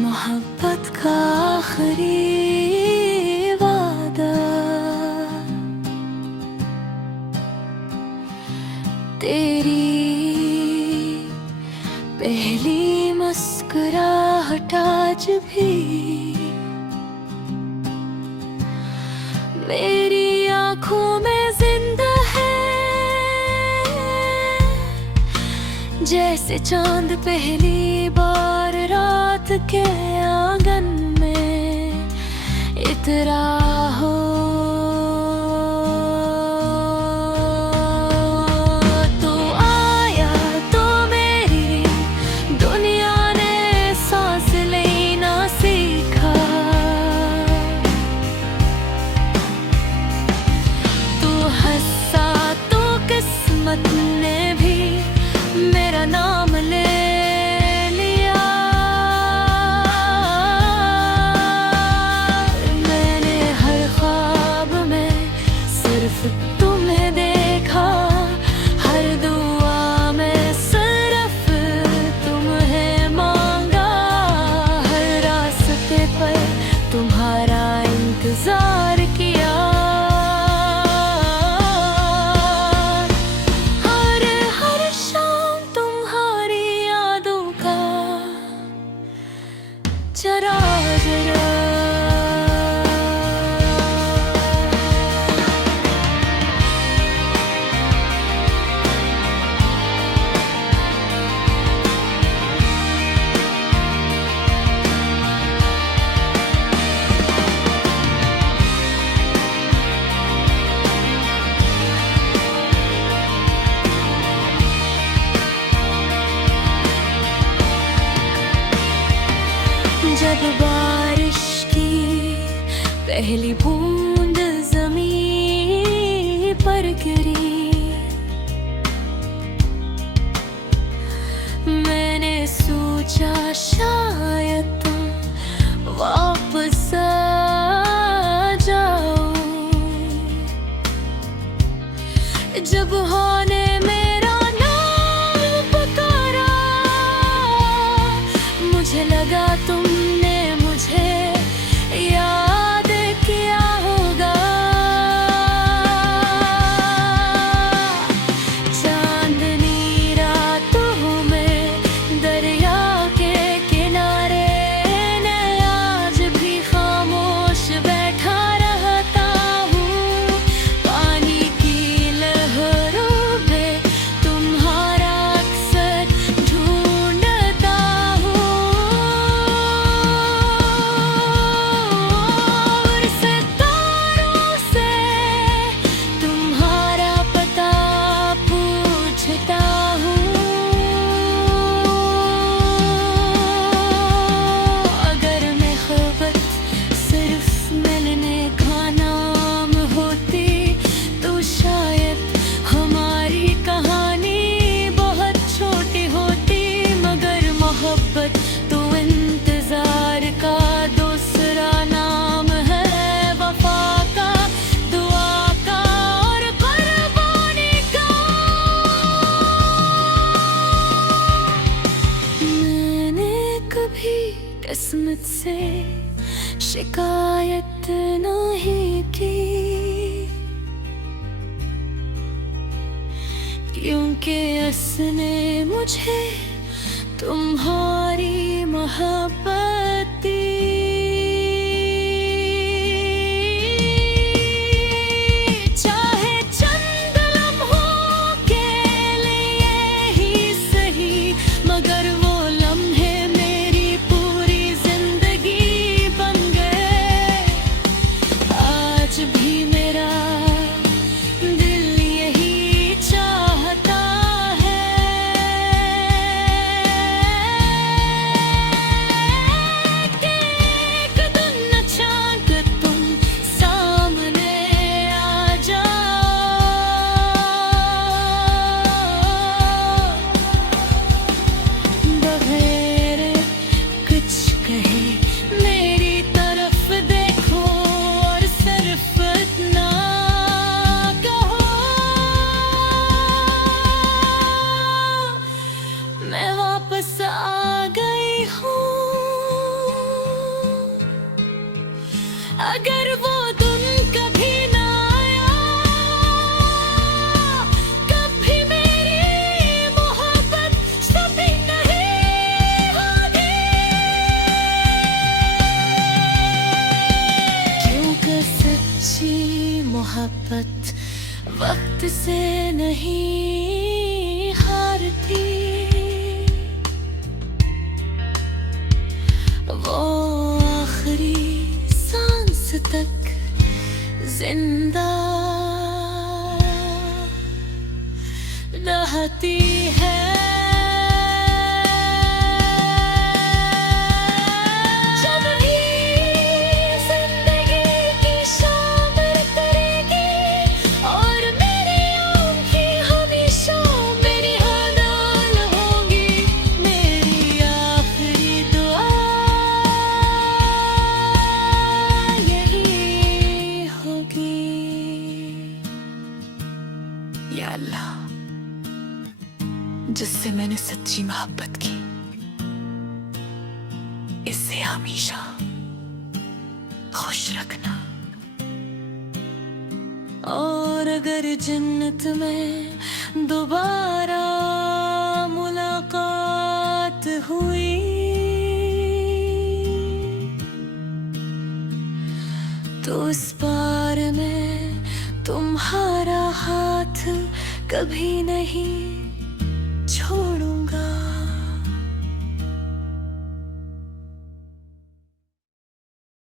मोहब्बत का आखिरी वादा, तेरी पहली मुस्कुराहट आज भी मेरी आँखों में जिंदा है। जैसे चांद पहली बार रात के आंगन में इतरा हो। तो आया तो मेरी दुनिया ने सांस लेना सीखा। तू हंसा तो किस्मत ने भी मेरा नाम ले लिया। मैंने हर ख्वाब में सिर्फ तुम्हें देखा, हर दुआ में सिर्फ तुम्हें मांगा, हर रास्ते पर तुम्हारा इंतजार किया। जरा जरा जब बारिश की पहली बूंद ज़मीन पर गिरी, मैंने सोचा शायद तुम वापस आ जाओ। जब होने मेरा नाम पुकारा, मुझे लगा तुमने मुझे याद किया होगा। चांदनी रातों में दरिया के किनारे मैं आज भी खामोश बैठा रहता हूँ। पानी की लहरों में तुम्हारा अक्सर ढूंढता हूँ। तो इंतजार का दूसरा नाम है वफा का, दुआ का और कुर्बानी का। मैंने कभी किस्मत से शिकायत नहीं की, क्योंकि उसने मुझे तुम्हारी मोहब्बत दी। चाहे चंद लम्हों के लिए ही सही, मगर वो लम्हे मेरी पूरी जिंदगी बन गए। आज भी मेरा दिल यही चाहता है। वक्त से नहीं हारती, वो आखिरी सांस तक जिंदा रहती है। जब भी जिंदगी की शाम करेगी और मेरी आँखें हमेशा मेरी हदाल होंगी, मेरी आखिरी दुआ यही होगी। या अल्लाह, जिससे मैंने सच्ची मोहब्बत की, इससे हमेशा खुश रखना। और अगर जन्नत में दोबारा मुलाकात हुई तो उस पार में तुम्हारा हाथ कभी नहीं छोड़ूं।